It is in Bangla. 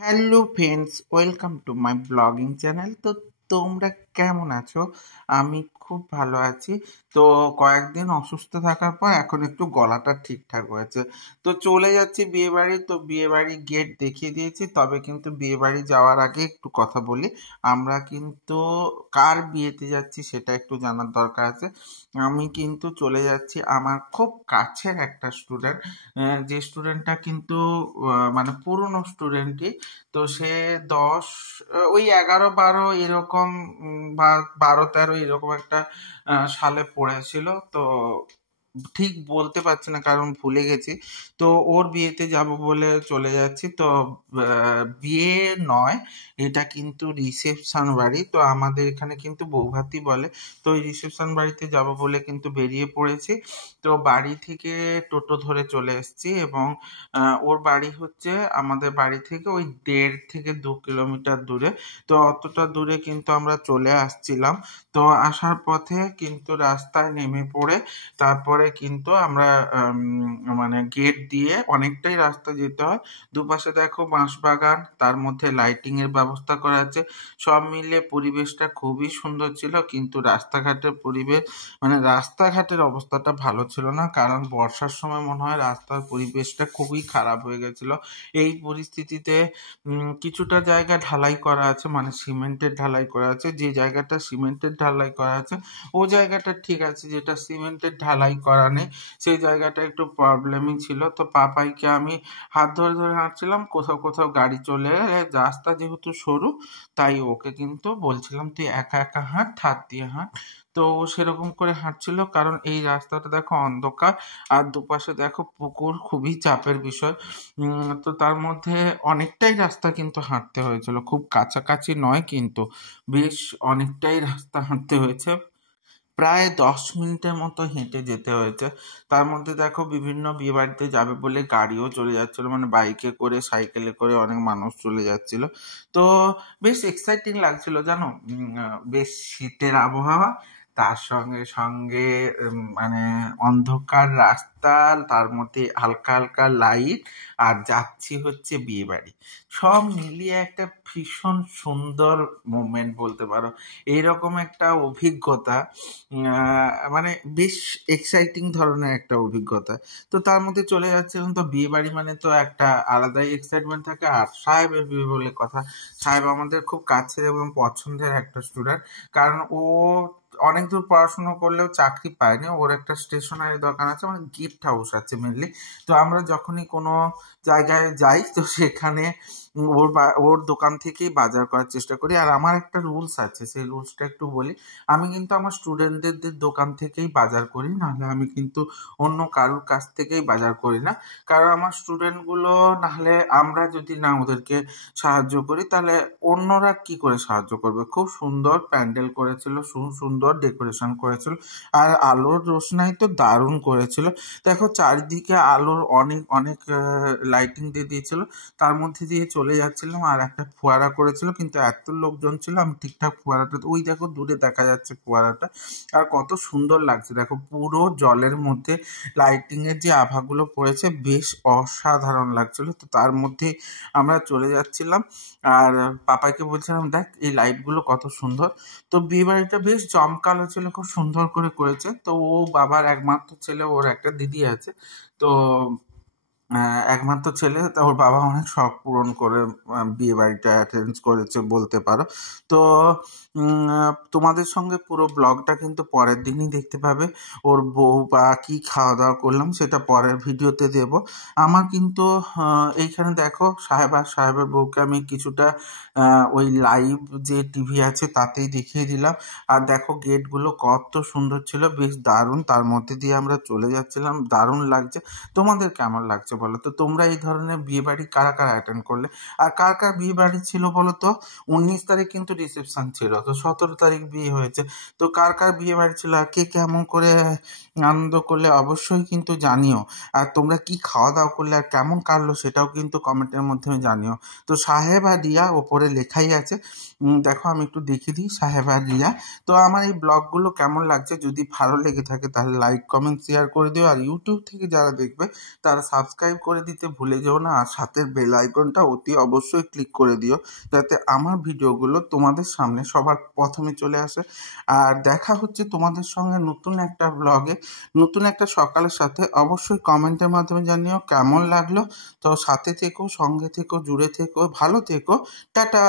Hello friends, welcome to my blogging channel. তো তোমরা কেমন আছো? আমি খুব ভালো আছি। তো কয়েকদিন অসুস্থ থাকার পর এখন একটু গলাটা ঠিকঠাক হয়েছে। তো চলে যাচ্ছি বিয়েবাড়ি। তো বিয়েবাড়ি গেট দেখিয়ে দিয়েছি, তবে কিন্তু বিয়েবাড়ি যাওয়ার আগে একটু কথা বলি। আমরা কিন্তু কার বিয়েতে যাচ্ছি সেটা একটু জানার দরকার আছে। আমি কিন্তু চলে যাচ্ছি আমার খুব কাছের একটা স্টুডেন্ট, যে স্টুডেন্টটা কিন্তু মানে পুরনো স্টুডেন্টই। তো সে ১০ ওই ১১-১২ এরকম বা ১২-১৩ এরকম একটা সালে পড়েছিল। তো ঠিক বলতে পারছি না কারণ ভুলে গেছি। তো ওর বিয়েতে যাব বলে চলে যাচ্ছি। তো বিয়ে নয়, এটা কিন্তু রিসেপশন বাড়ি। তো আমাদের এখানে কিন্তু বৌভাতই বলে। তো ওই রিসেপশন বাড়িতে যাব বলে কিন্তু বেরিয়ে পড়েছি। তো বাড়ি থেকে টোটো ধরে চলে এসেছি এবং ওর বাড়ি হচ্ছে আমাদের বাড়ি থেকে ওই ১.৫ থেকে ২ কিলোমিটার দূরে। তো অতটা দূরে কিন্তু আমরা চলে আসছিলাম। তো আসার পথে কিন্তু রাস্তায় নেমে পড়ে তারপরে কিন্তু আমরা মানে গেট দিয়ে অনেকটাই রাস্তা যেতে হয়। দুপাশে দেখো বাঁশবাগান, তার মধ্যে লাইটিং এর ব্যবস্থা করা আছে। সব মিলিয়ে পরিবেশটা খুবই সুন্দর ছিল, কিন্তু রাস্তাঘাটের পরিবেশ মানে রাস্তাঘাটের অবস্থাটা ভালো ছিল না, কারণ বর্ষার সময় মনে হয় রাস্তার পরিবেশটা খুবই খারাপ হয়ে গেছিল। এই পরিস্থিতিতে কিছুটা জায়গা ঢালাই করা আছে, মানে সিমেন্টের ঢালাই করা আছে। যে জায়গাটা সিমেন্টের ঢালাই করা আছে ও জায়গাটা ঠিক আছে, যেটা সিমেন্টের ঢালাই করা নেই সেই জায়গাটা একটু প্রবলেমই ছিল। তো পাপাইকে আমি হাত ধরে ধরে হাঁটছিলাম, কোথাও কোথাও গাড়ি চলে এলে রাস্তা যেহেতু সরু, তাই ওকে কিন্তু বলছিলাম তুই একা একা হাঁট, হাত দিয়ে হাঁট। তো ও সেরকম করে হাঁটছিল, কারণ এই রাস্তাটা দেখো অন্ধকার আর দুপাশে দেখো পুকুর, খুবই চাপের বিষয়। তো তার মধ্যে অনেকটাই রাস্তা কিন্তু হাঁটতে হয়েছিল, খুব কাছাকাছি নয় কিন্তু বেশ অনেকটাই রাস্তা হাঁটতে হয়েছে। প্রায় ১০ মিনিটের মতো হেঁটে যেতে হয়েছে। তার মধ্যে দেখো বিভিন্ন বিয়েবাড়িতে যাবে বলে গাড়িও চলে যাচ্ছিল, মানে বাইকে করে সাইকেলে করে অনেক মানুষ চলে যাচ্ছিল। তো বেশ এক্সাইটিং লাগছিল জানো। বেশ শীতের আবহাওয়া, তার সঙ্গে সঙ্গে মানে অন্ধকার রাস্তা, তার মধ্যে হালকা হালকা লাইট, আর যাচ্ছি হচ্ছে বিয়েবাড়ি। সব মিলিয়ে একটা ভীষণ সুন্দর মোমেন্ট বলতে পারো। এইরকম একটা অভিজ্ঞতা মানে বেশ এক্সাইটিং ধরনের একটা অভিজ্ঞতা। তো তার মধ্যে চলে যাচ্ছিলাম। তো বিয়ে বাড়ি মানে তো একটা আলাদাই এক্সাইটমেন্ট থাকে। আর সাহেবের বিয়ে বলে কথা, সাহেব আমাদের খুব কাছের এবং পছন্দের একটা স্টুডেন্ট, কারণ ও অনেক দূর পড়াশুনো করলেও চাকরি পায়নি। ওর একটা স্টেশনারি দোকান আছে, মানে গিফট হাউস আছে মেনলি। তো আমরা যখনই কোনো জায়গায় যাই তো সেখানে ওর দোকান থেকেই বাজার করার চেষ্টা করি। আর আমার একটা রুলস আছে, সেই রুলসটা একটু বলি। আমি কিন্তু আমার স্টুডেন্টদের দোকান থেকেই বাজার করি, নাহলে আমি কিন্তু অন্য কারোর কাছ থেকেই বাজার করি না। কারণ আমার স্টুডেন্টগুলো, নাহলে আমরা যদি না ওদেরকে সাহায্য করি তাহলে অন্যরা কি করে সাহায্য করবে। খুব সুন্দর প্যান্ডেল করেছিল, সুন্দর ডেকোরেশন করেছিল, আর আলোর রোশনাই তো দারুণ করেছিল। দেখো চারিদিকে আলোর অনেক অনেক লাইটিং দিয়ে দিয়েছিল, তার মধ্যে দিয়ে চলে যাচ্ছিলাম। আর একটা ফোয়ারা করেছিল, কিন্তু এত লোকজন ছিল আমি ঠিকঠাক ফোয়ারাটা, ওই দেখো দূরে দেখা যাচ্ছে ফোয়ারাটা, আর কত সুন্দর লাগছে দেখো, পুরো জলের মধ্যে লাইটিং এর যে আভাগুলো পড়েছে বেশ অসাধারণ লাগছিল। তো তার মধ্যে আমরা চলে যাচ্ছিলাম, আর পাপাইকে বলছিলাম দেখ এই লাইটগুলো কত সুন্দর। তো বিয়ে বাড়িটা বেশ জমকালো ছিল, খুব সুন্দর করে করেছে। তো ও বাবার একমাত্র ছেলে, ওর একটা দিদি আছে। তো একমাত্র ছেলে, তা ওর বাবা অনেক শখ পূরণ করে বিয়ে বাড়িটা অ্যাটেন্ড করেছে বলতে পারো। তো তোমাদের সঙ্গে পুরো ব্লগটা কিন্তু পরের দিনই দেখতে পাবে। ওর বউ বা কি খাওয়া দাওয়া করলাম সেটা পরের ভিডিওতে দেব। আমার কিন্তু এইখানে দেখো সাহেব আর সাহেবের বউকে আমি কিছুটা ওই লাইভ যে টিভি আছে তাতেই দেখিয়ে দিলাম। আর দেখো গেটগুলো কত সুন্দর ছিল, বেশ দারুণ। তার মধ্যে দিয়ে আমরা চলে যাচ্ছিলাম, দারুণ লাগছে। তোমাদের কেমন লাগছে বলো তো? তোমরা এই ধরনের বিয়ে বাড়ি কারা কারা অ্যাটেন্ড করলে, আর কার কার বিয়ে বাড়ি ছিল বলো তো? ১৯ তারিখ কিন্তু রিসেপশন ছিল, তো ১৭ তারিখ বিয়ে হয়েছে। তো কার কার বিয়ে বাড়ি ছিল আর কে কেমন করে আনন্দ করলে অবশ্যই কিন্তু জানিও। আর তোমরা কি খাওয়া দাওয়া করলে আর কেমন কাটলো সেটাও কিন্তু কমেন্টের মাধ্যমে জানিও। তো সাহেব আর রিয়া ওপরে লেখাই আছে, দেখো আমি একটু দেখিয়ে দিই, সাহেব আর রিয়া। তো আমার এই ব্লগগুলো কেমন লাগছে, যদি ভালো লেগে থাকে তাহলে লাইক কমেন্ট শেয়ার করে দিও। আর ইউটিউব থেকে যারা দেখবে তারা সাবস্ক্রাইব সাবস্ক্রাইব করে দিতে ভুলে যেও না, আর সাথের বেল আইকনটা অতি অবশ্যই ক্লিক করে দিও, যাতে আমার ভিডিওগুলো তোমাদের সামনে সবার প্রথমে চলে আসে। আর দেখা হচ্ছে তোমাদের সঙ্গে নতুন একটা ব্লগে, নতুন একটা সকালের সাথে। অবশ্যই কমেন্টের মাধ্যমে জানিও কেমন লাগলো। তো সাথে থেকো, সঙ্গে থেকো, জুড়ে থেকো, ভালো থেকো। টাটা।